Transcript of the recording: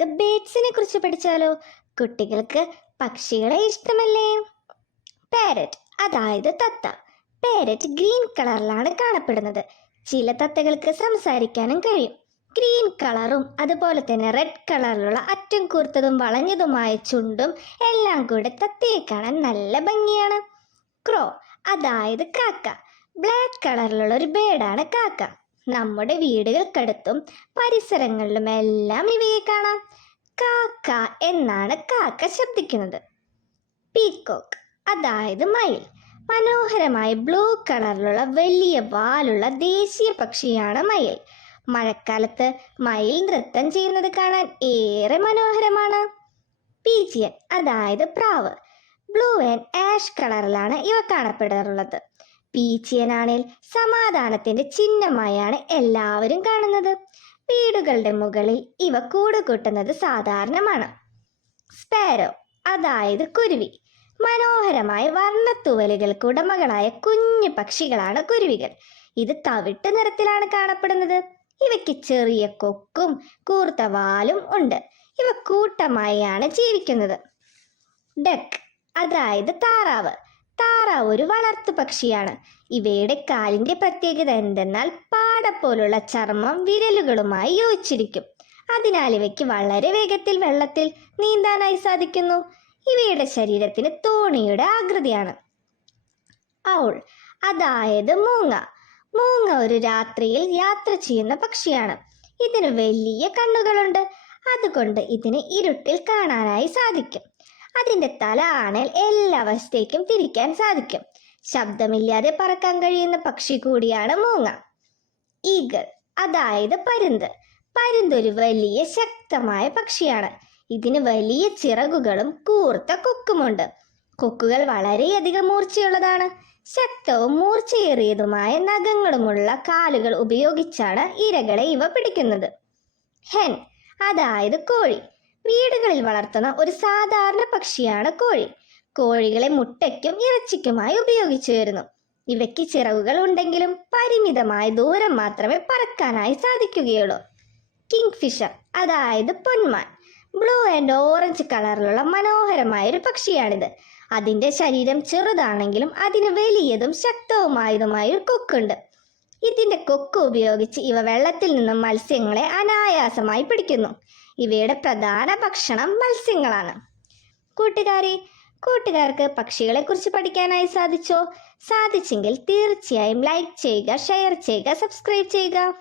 നമുക്ക് ബേഡ്സിനെ കുറിച്ച് പഠിച്ചാലോ? കുട്ടികൾക്ക് പക്ഷികളെ ഇഷ്ടമല്ലേ? പാരറ്റ് അതായത് തത്ത. പാരറ്റ് ഗ്രീൻ കളറിലാണ് കാണപ്പെടുന്നത്. ചില തത്തകൾക്ക് സംസാരിക്കാനും കഴിയും. ഗ്രീൻ കളറും അതുപോലെ തന്നെ റെഡ് കളറിലുള്ള അറ്റം കൂർത്തതും വളഞ്ഞതുമായ ചുണ്ടും എല്ലാം കൂടെ തത്തയെ കാണാൻ നല്ല ഭംഗിയാണ്. ക്രോ അതായത് കാക്ക. ബ്ലാക്ക് കളറിലുള്ള ഒരു ബേഡാണ് കാക്ക. നമ്മുടെ വീടുകൾക്കടുത്തും പരിസരങ്ങളിലും എല്ലാം ഇവയെ കാണാം. കാക്ക എന്നാണ് കാക്ക ശബ്ദിക്കുന്നത്. പീക്കോക്ക് അതായത് മയിൽ. മനോഹരമായ ബ്ലൂ കളറിലുള്ള വലിയ വാലുള്ള ദേശീയ പക്ഷിയാണ് മയിൽ. മഴക്കാലത്ത് മയിൽ നൃത്തം ചെയ്യുന്നത് കാണാൻ ഏറെ മനോഹരമാണ്. പീജിയൻ അതായത് പ്രാവ്. ബ്ലൂ ആൻഡ് ആഷ് കളറിലാണ് ഇവ കാണപ്പെടാറുള്ളത്. പീജിയനാണെങ്കിൽ സമാധാനത്തിന്റെ ചിഹ്നമായാണ് എല്ലാവരും കാണുന്നത്. വീടുകളുടെ മുകളിൽ ഇവ കൂടുകൂട്ടുന്നത് സാധാരണമാണ്. സ്പാരോ അതായത് കുരുവി. മനോഹരമായ വർണ്ണത്തൂവലുകൾക്ക് ഉടമകളായ കുഞ്ഞു പക്ഷികളാണ് കുരുവികൾ. ഇത് തവിട്ട് നിറത്തിലാണ് കാണപ്പെടുന്നത്. ഇവയ്ക്ക് ചെറിയ കൊക്കും കൂർത്ത വാലും ഉണ്ട്. ഇവ കൂട്ടമായാണ് ജീവിക്കുന്നത്. ഡക്ക് അതായത് താറാവ്. താറാവ് ഒരു വളർത്തു പക്ഷിയാണ്. ഇവയുടെ കാലിന്റെ പ്രത്യേകത എന്തെന്നാൽ പാട പോലുള്ള ചർമ്മം വിരലുകളുമായി യോജിച്ചിരിക്കും. അതിനാൽ ഇവയ്ക്ക് വളരെ വേഗത്തിൽ വെള്ളത്തിൽ നീന്താനായി സാധിക്കുന്നു. ഇവയുടെ ശരീരത്തിന് തോണിയുടെ ആകൃതിയാണ്. ഔൾ അതായത് മൂങ്ങ. മൂങ്ങ ഒരു രാത്രിയിൽ യാത്ര ചെയ്യുന്ന പക്ഷിയാണ്. ഇതിന് വലിയ കണ്ണുകളുണ്ട്. അതുകൊണ്ട് ഇതിന് ഇരുട്ടിൽ കാണാനായി സാധിക്കും. അതിന്റെ തല ആണേൽ എല്ലാ വശത്തേക്കും തിരിക്കാൻ സാധിക്കും. ശബ്ദമില്ലാതെ പറക്കാൻ കഴിയുന്ന പക്ഷി കൂടിയാണ് മൂങ്ങ. ഈഗിൾ അതായത് പരുന്ത്. പരുന്ത് ഒരു വലിയ ശക്തമായ പക്ഷിയാണ്. ഇതിന് വലിയ ചിറകുകളും കൂർത്ത കൊക്കുമുണ്ട്. കൊക്കുകൾ വളരെയധികം മൂർച്ചയുള്ളതാണ്. ശക്തവും മൂർച്ചയേറിയതുമായ നഖങ്ങളുമുള്ള കാലുകൾ ഉപയോഗിച്ചാണ് ഇരകളെ ഇവ പിടിക്കുന്നത്. ഹെൻ അതായത് കോഴി. വീടുകളിൽ വളർത്തുന്ന ഒരു സാധാരണ പക്ഷിയാണ് കോഴി. കോഴികളെ മുട്ടയ്ക്കും ഇറച്ചിക്കുമായി ഉപയോഗിച്ചു വരുന്നു. ഇവയ്ക്ക് ചിറകുകൾ ഉണ്ടെങ്കിലും പരിമിതമായ ദൂരം മാത്രമേ പറക്കാനായി സാധിക്കുകയുള്ളൂ. കിങ്ഫിഷർ അതായത് പൊന്മാൻ. ബ്ലൂ ആൻഡ് ഓറഞ്ച് കളറിലുള്ള മനോഹരമായ ഒരു പക്ഷിയാണിത്. അതിന്റെ ശരീരം ചെറുതാണെങ്കിലും അതിന് വലിയതും ശക്തവുമായതുമായ ഒരു കൊക്കുണ്ട്. ഇതിന്റെ കൊക്ക് ഉപയോഗിച്ച് ഇവ വെള്ളത്തിൽ നിന്നും മത്സ്യങ്ങളെ അനായാസമായി പിടിക്കുന്നു. ഇവയുടെ പ്രധാന ഭക്ഷണം മത്സ്യങ്ങളാണ്. കൂട്ടുകാർക്ക് പക്ഷികളെ കുറിച്ച് പഠിക്കാനായി സാധിച്ചോ? സാധിച്ചെങ്കിൽ തീർച്ചയായും ലൈക്ക് ചെയ്യുക, ഷെയർ ചെയ്യുക, സബ്സ്ക്രൈബ് ചെയ്യുക.